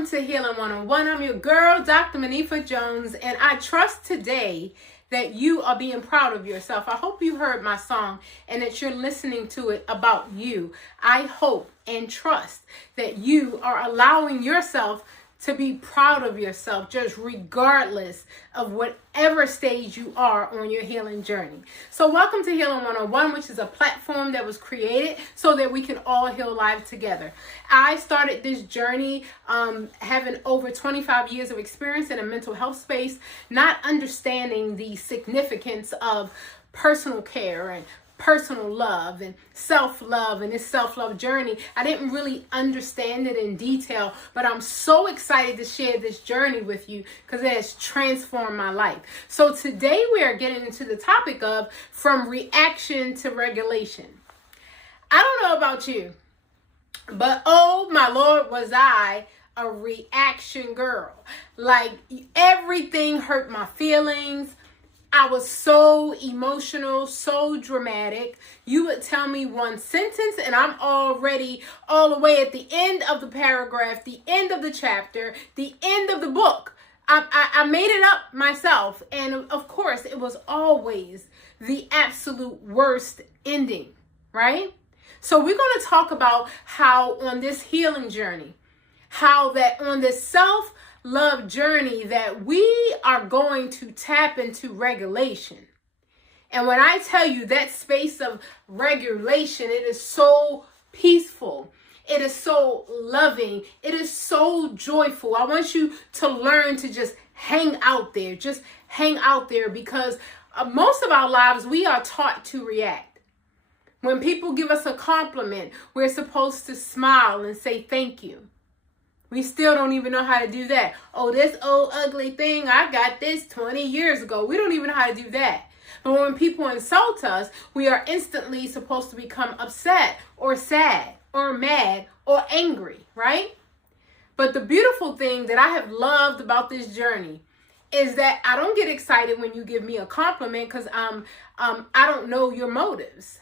Welcome to Healing 101. I'm your girl, Dr. Monifa Jones, and I trust today that you are being proud of yourself. I hope you heard my song and that you're listening to it about you. I hope and trust that you are allowing yourself to be proud of yourself, just regardless of whatever stage you are on your healing journey. So welcome to Healing 101, which is a platform that was created so that we can all heal lives together. I started this journey having over 25 years of experience in a mental health space, not understanding the significance of personal care and personal love and self-love and this self-love journey. I didn't really understand it in detail, but I'm so excited to share this journey with you because it has transformed my life. So today we are getting into the topic of from reaction to regulation. I don't know about you, but oh my Lord, was I a reaction girl. Like everything hurt my feelings. I was so emotional, so dramatic. You would tell me one sentence and I'm already all the way at the end of the paragraph, the end of the chapter, the end of the book. I made it up myself. And of course, it was always the absolute worst ending, right? So we're going to talk about how on this healing journey, how that on this self-love journey that we are going to tap into regulation. And when I tell you that space of regulation, it is so peaceful. It is so loving. It is so joyful. I want you to learn to just hang out there. Just hang out there because most of our lives, we are taught to react. When people give us a compliment, we're supposed to smile and say thank you. We still don't even know how to do that. Oh, this old ugly thing, I got this 20 years ago. We don't even know how to do that. But when people insult us, we are instantly supposed to become upset or sad or mad or angry, right? But the beautiful thing that I have loved about this journey is that I don't get excited when you give me a compliment because I don't know your motives.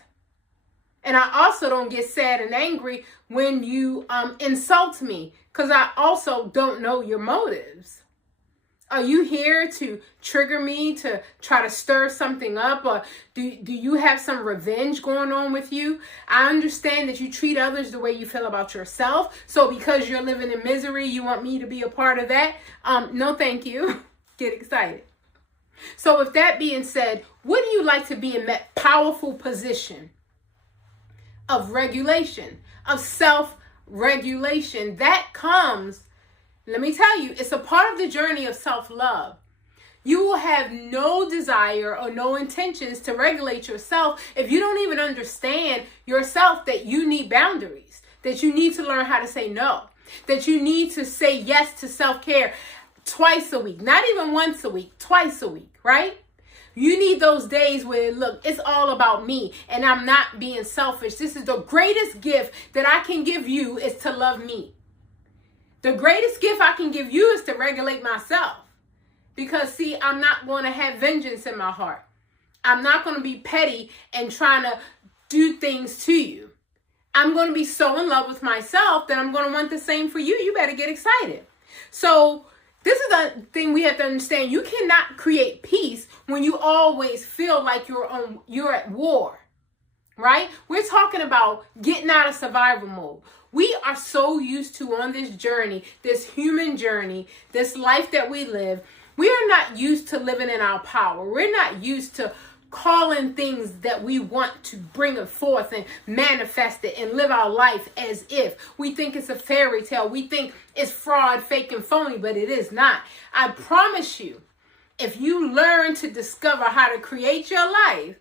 And I also don't get sad and angry when you insult me because I also don't know your motives. Are you here to trigger me, to try to stir something up? Or do you have some revenge going on with you? I understand that you treat others the way you feel about yourself. So because you're living in misery, you want me to be a part of that? No, thank you. Get excited. So with that being said, would you like to be in that powerful position of regulation, of self-regulation? That comes, let me tell you, it's a part of the journey of self-love. You will have no desire or no intentions to regulate yourself if you don't even understand yourself that you need boundaries, that you need to learn how to say no, that you need to say yes to self-care twice a week, not even once a week, twice a week, right? You need those days where, look, it's all about me and I'm not being selfish. This is the greatest gift that I can give you is to love me. The greatest gift I can give you is to regulate myself. Because, see, I'm not going to have vengeance in my heart. I'm not going to be petty and trying to do things to you. I'm going to be so in love with myself that I'm going to want the same for you. You better get excited. So this is the thing we have to understand. You cannot create peace when you always feel like you're at war, right? We're talking about getting out of survival mode. We are so used to on this journey, this human journey, this life that we live. We are not used to living in our power. We're not used to calling things that we want to bring it forth and manifest it and live our life as if. We think it's a fairy tale. We think it's fraud, fake, and phony, but it is not. I promise you, if you learn to discover how to create your life,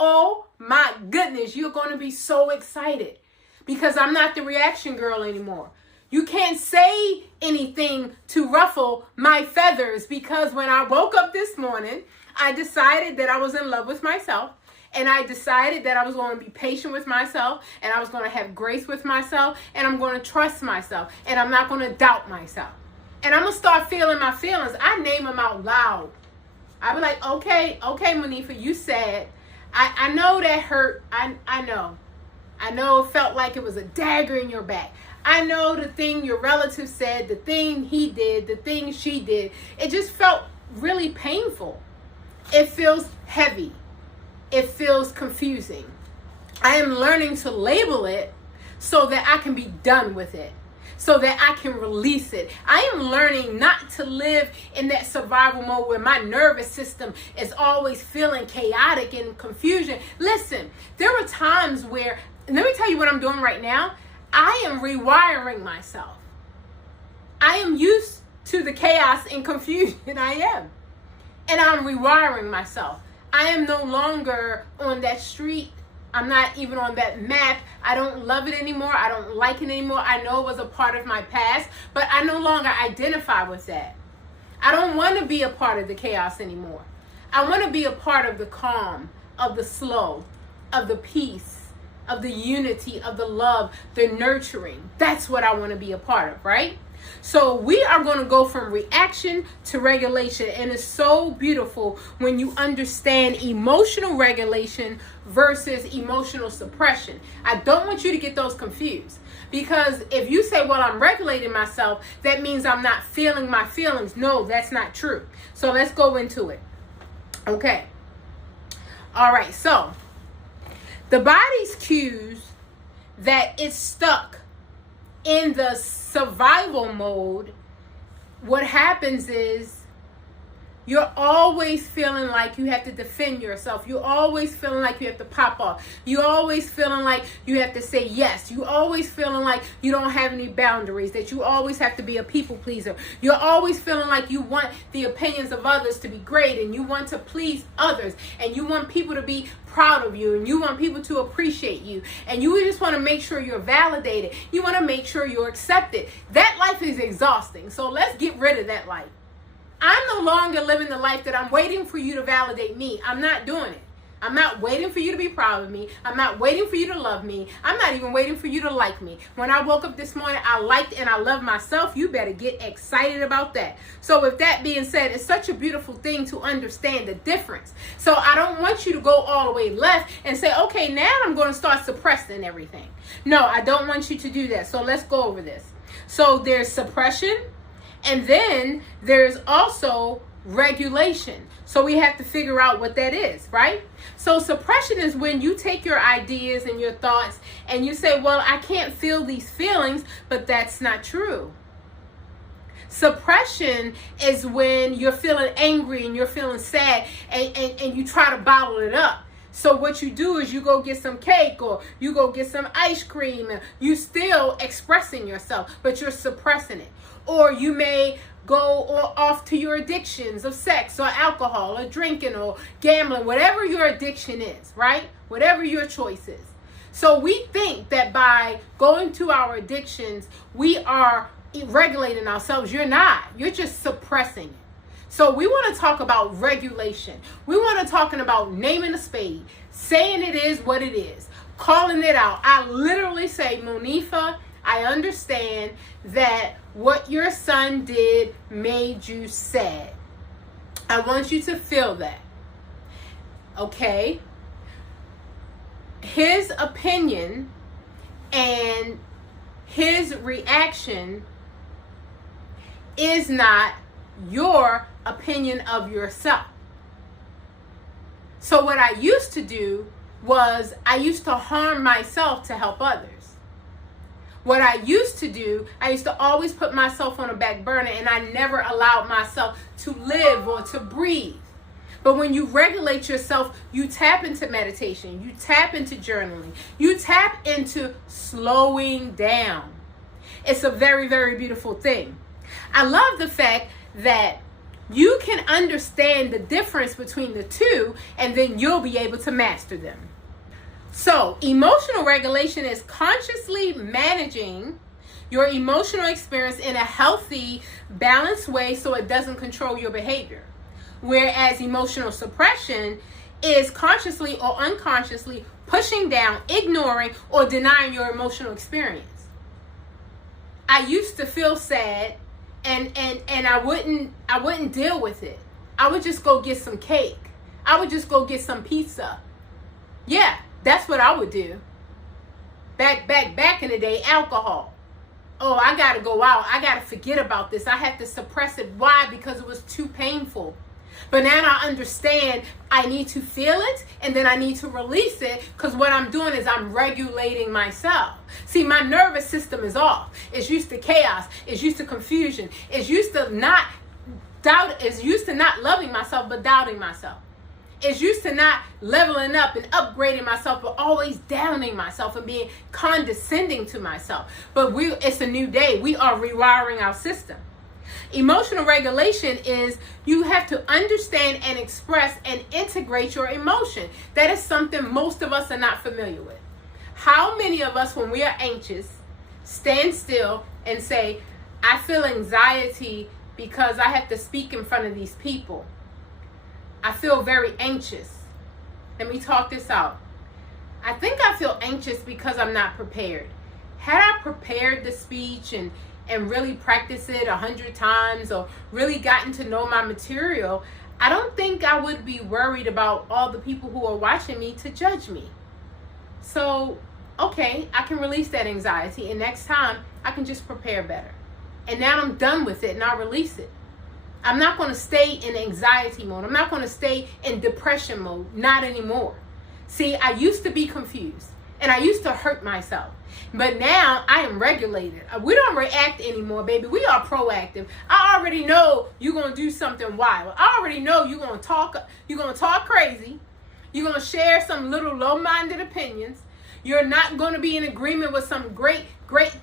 oh my goodness, you're going to be so excited because I'm not the reaction girl anymore. You can't say anything to ruffle my feathers because when I woke up this morning, I decided that I was in love with myself and I decided that I was going to be patient with myself and I was going to have grace with myself and I'm going to trust myself and I'm not going to doubt myself. And I'm going to start feeling my feelings. I name them out loud. I be like, okay, Monifa, you sad. I know that hurt. I know. I know it felt like it was a dagger in your back. I know the thing your relative said, the thing he did, the thing she did. It just felt really painful. It feels heavy. It feels confusing. I am learning to label it so that I can be done with it, so that I can release it. I am learning not to live in that survival mode where my nervous system is always feeling chaotic and confusion. Listen, there are times where, let me tell you what I'm doing right now. I am rewiring myself. I am used to the chaos and confusion I am. And I'm rewiring myself. I am no longer on that street. I'm not even on that map. I don't love it anymore. I don't like it anymore. I know it was a part of my past, but I no longer identify with that. I don't want to be a part of the chaos anymore. I want to be a part of the calm, of the slow, of the peace, of the unity, of the love, the nurturing. That's what I want to be a part of, right? So we are going to go from reaction to regulation. And it's so beautiful when you understand emotional regulation versus emotional suppression. I don't want you to get those confused. Because if you say, well, I'm regulating myself, that means I'm not feeling my feelings. No, that's not true. So let's go into it. Okay. All right. So the body's cues that it's stuck in the survival mode, what happens is you're always feeling like you have to defend yourself. You're always feeling like you have to pop off. You're always feeling like you have to say yes. You're always feeling like you don't have any boundaries, that you always have to be a people pleaser. You're always feeling like you want the opinions of others to be great, and you want to please others, and you want people to be proud of you, and you want people to appreciate you, and you just want to make sure you're validated. You want to make sure you're accepted. That life is exhausting. So let's get rid of that life. I'm no longer living the life that I'm waiting for you to validate me. I'm not doing it. I'm not waiting for you to be proud of me. I'm not waiting for you to love me. I'm not even waiting for you to like me. When I woke up this morning, I liked and I love myself. You better get excited about that. So with that being said, it's such a beautiful thing to understand the difference. So I don't want you to go all the way left and say, okay, now I'm going to start suppressing everything. No, I don't want you to do that. So let's go over this. So there's suppression. And then there's also regulation. So we have to figure out what that is, right? So suppression is when you take your ideas and your thoughts and you say, well, I can't feel these feelings, but that's not true. Suppression is when you're feeling angry and you're feeling sad and you try to bottle it up. So what you do is you go get some cake or you go get some ice cream and you still expressing yourself, but you're suppressing it. Or you may go off to your addictions of sex or alcohol or drinking or gambling, whatever your addiction is, right? Whatever your choice is. So we think that by going to our addictions, we are regulating ourselves. You're not. You're just suppressing it. So we want to talk about regulation. We want to talk about naming a spade, saying it is what it is, calling it out. I literally say, Monifa, I understand that what your son did made you sad. I want you to feel that. Okay? His opinion and his reaction is not your opinion of yourself. So what I used to do was I used to harm myself to help others. What I used to do, I used to always put myself on a back burner and I never allowed myself to live or to breathe. But when you regulate yourself, you tap into meditation, you tap into journaling, you tap into slowing down. It's a very, very beautiful thing. I love the fact that you can understand the difference between the two and then you'll be able to master them. So emotional regulation is consciously managing your emotional experience in a healthy, balanced way so it doesn't control your behavior. Whereas emotional suppression is consciously or unconsciously pushing down, ignoring, or denying your emotional experience. I used to feel sad and I wouldn't deal with it. I would just go get some cake. I would just go get some pizza. Yeah, that's what I would do. back in the day, alcohol. Oh, I got to go out. I got to forget about this. I had to suppress it. Why? Because it was too painful. But now I understand I need to feel it and then I need to release it, because what I'm doing is I'm regulating myself. See, my nervous system is off. It's used to chaos. It's used to confusion. It's used to not loving myself, but doubting myself. It's used to not leveling up and upgrading myself, but always downing myself and being condescending to myself. But it's a new day. We are rewiring our system. Emotional regulation is you have to understand and express and integrate your emotion. That is something most of us are not familiar with. How many of us, when we are anxious, stand still and say, I feel anxiety because I have to speak in front of these people. I feel very anxious. Let me talk this out. I think I feel anxious because I'm not prepared. Had I prepared the speech and really practiced it 100 times or really gotten to know my material, I don't think I would be worried about all the people who are watching me to judge me. So, okay, I can release that anxiety, and next time I can just prepare better. And now I'm done with it and I release it. I'm not going to stay in anxiety mode. I'm not going to stay in depression mode. Not anymore. See, I used to be confused and I used to hurt myself. But now I am regulated. We don't react anymore, baby. We are proactive. I already know you're going to do something wild. I already know you're going to talk crazy. You're going to share some little low-minded opinions. You're not going to be in agreement with some great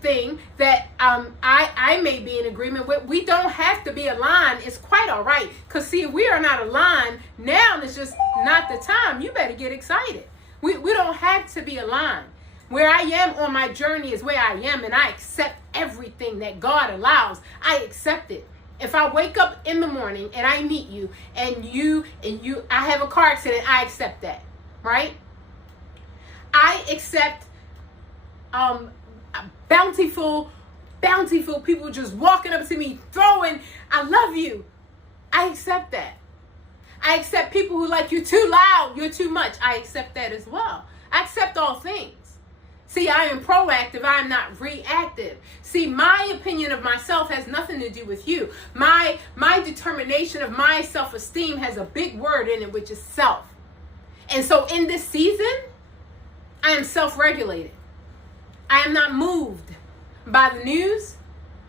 thing that I may be in agreement with. We don't have to be aligned. It's quite all right. Because, see, if we are not aligned, now it's just not the time. You better get excited. We don't have to be aligned. Where I am on my journey is where I am, and I accept everything that God allows. I accept it. If I wake up in the morning and I meet you and I have a car accident, I accept that, right? I accept bountiful people just walking up to me, throwing, I love you. I accept that. I accept people who like, you're too loud, you're too much. I accept that as well. I accept all things. See, I am proactive. I am not reactive. See, my opinion of myself has nothing to do with you. My determination of my self-esteem has a big word in it, which is self. And so in this season, I am self-regulated. I am not moved by the news.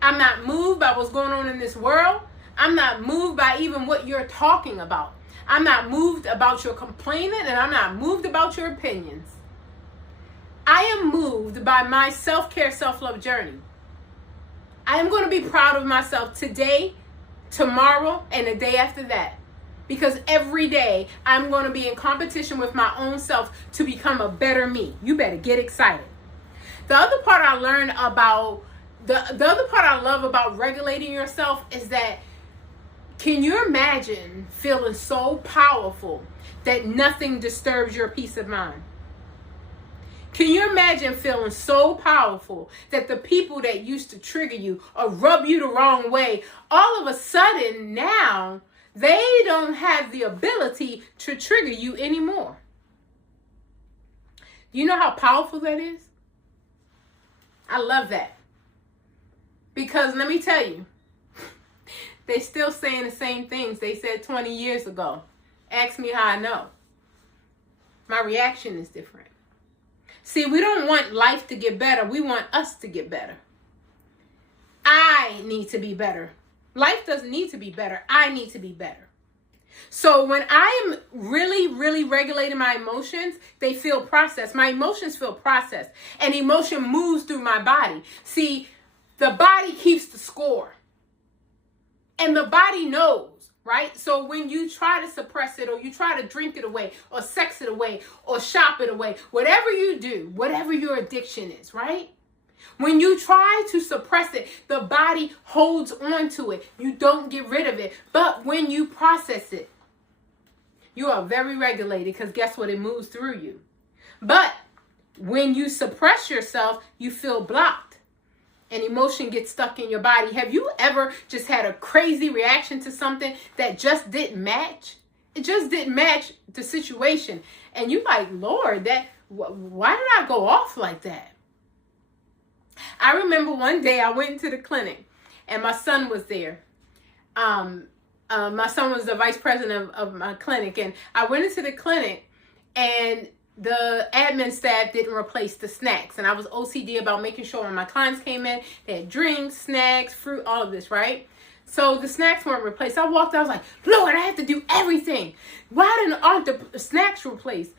I'm not moved by what's going on in this world. I'm not moved by even what you're talking about. I'm not moved about your complaining, and I'm not moved about your opinions. I am moved by my self-care, self-love journey. I am going to be proud of myself today, tomorrow, and the day after that. Because every day I'm going to be in competition with my own self to become a better me. You better get excited. The other part I learned about, the other part I love about regulating yourself is that, can you imagine feeling so powerful that nothing disturbs your peace of mind? Can you imagine feeling so powerful that the people that used to trigger you or rub you the wrong way, all of a sudden now, they don't have the ability to trigger you anymore? Do you know how powerful that is? I love that. Because let me tell you, they still saying the same things they said 20 years ago. Ask me how I know. My reaction is different. See, we don't want life to get better. We want us to get better. I need to be better. Life doesn't need to be better. I need to be better. So when I am really regulating my emotions, they feel processed. My emotions feel processed. And emotion moves through my body. See, the body keeps the score. And the body knows, right? So when you try to suppress it, or you try to drink it away, or sex it away, or shop it away, whatever you do, whatever your addiction is, right? When you try to suppress it, the body holds on to it. You don't get rid of it. But when you process it, you are very regulated, because guess what? It moves through you. But when you suppress yourself, you feel blocked. And emotion gets stuck in your body. Have you ever just had a crazy reaction to something that just didn't match? It just didn't match the situation. And you're like, Lord, why did I go off like that? I remember one day I went into the clinic and my son was there. My son was the vice president of my clinic, and I went into the clinic and the admin staff didn't replace the snacks, and I was OCD about making sure when my clients came in, they had drinks, snacks, fruit, all of this, right? So the snacks weren't replaced. I walked out, I was like, Lord, I have to do everything. Why aren't the snacks replaced?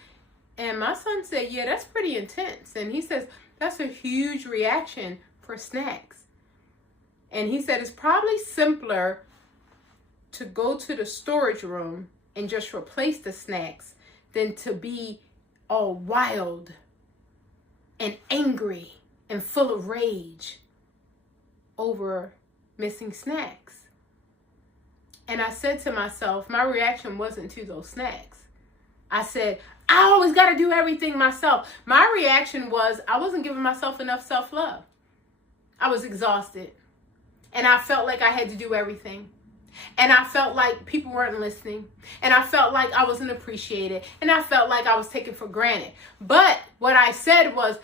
And my son said, yeah, that's pretty intense. And he says, that's a huge reaction for snacks. And he said, it's probably simpler to go to the storage room and just replace the snacks than to be all wild and angry and full of rage over missing snacks. And I said to myself, my reaction wasn't to those snacks. I said, I always got to do everything myself. My reaction was I wasn't giving myself enough self-love. I was exhausted. And I felt like I had to do everything. And I felt like people weren't listening. And I felt like I wasn't appreciated. And I felt like I was taken for granted. But what I said was,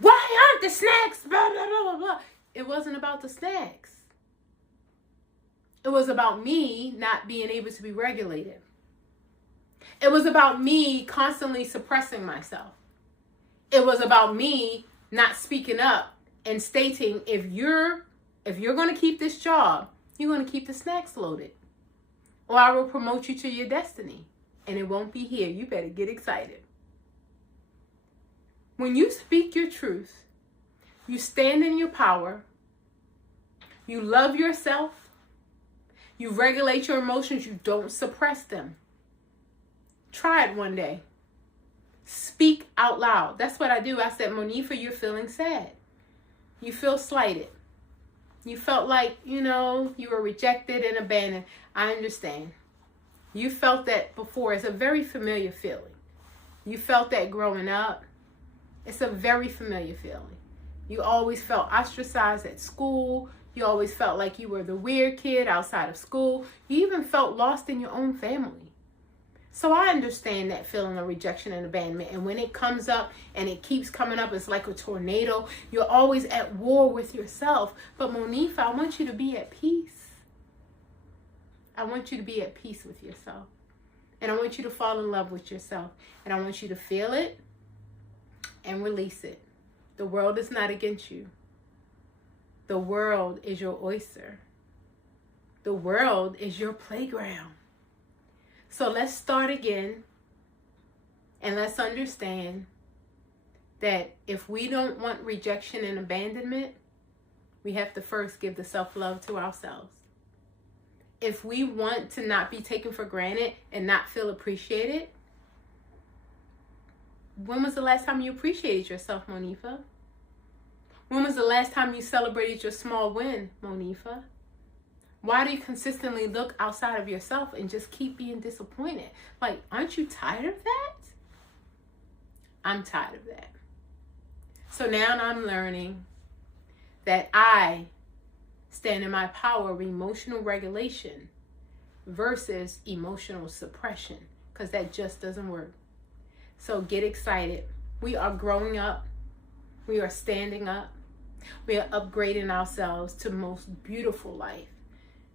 why aren't the snacks? Blah, blah, blah, blah, blah. It wasn't about the snacks. It was about me not being able to be regulated. It was about me constantly suppressing myself. It was about me not speaking up and stating, if you're going to keep this job, you're going to keep the snacks loaded, or I will promote you to your destiny, and it won't be here. You better get excited. When you speak your truth, you stand in your power, you love yourself, you regulate your emotions, you don't suppress them. Try it one day. Speak out loud. That's what I do. I said, Monifa, you're feeling sad. You feel slighted. You felt like, you were rejected and abandoned. I understand. You felt that before. It's a very familiar feeling. You felt that growing up. It's a very familiar feeling. You always felt ostracized at school. You always felt like you were the weird kid outside of school. You even felt lost in your own family. So I understand that feeling of rejection and abandonment. And when it comes up and it keeps coming up, it's like a tornado. You're always at war with yourself. But Monifa, I want you to be at peace. I want you to be at peace with yourself. And I want you to fall in love with yourself. And I want you to feel it and release it. The world is not against you. The world is your oyster. The world is your playground. So let's start again, and let's understand that if we don't want rejection and abandonment, we have to first give the self-love to ourselves. If we want to not be taken for granted and not feel appreciated, when was the last time you appreciated yourself, Monifa? When was the last time you celebrated your small win, Monifa? Why do you consistently look outside of yourself and just keep being disappointed? Like, aren't you tired of that? I'm tired of that. So now I'm learning that I stand in my power of emotional regulation versus emotional suppression, because that just doesn't work. So get excited. We are growing up. We are standing up. We are upgrading ourselves to the most beautiful life.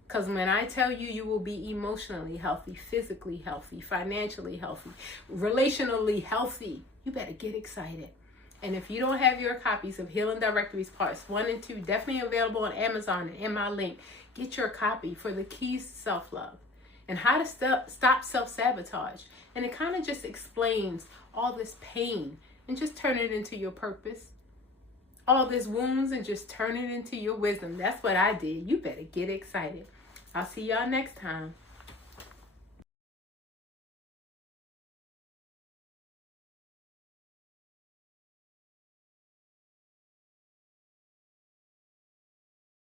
Because when I tell you, you will be emotionally healthy, physically healthy, financially healthy, relationally healthy, you better get excited. And if you don't have your copies of Healing Directories Parts 1 and 2, definitely available on Amazon and in my link, get your copy for the keys to self-love and how to stop self-sabotage. And it kind of just explains all this pain and just turn it into your purpose. All this wounds and just turn it into your wisdom. That's what I did. You better get excited. I'll see y'all next time.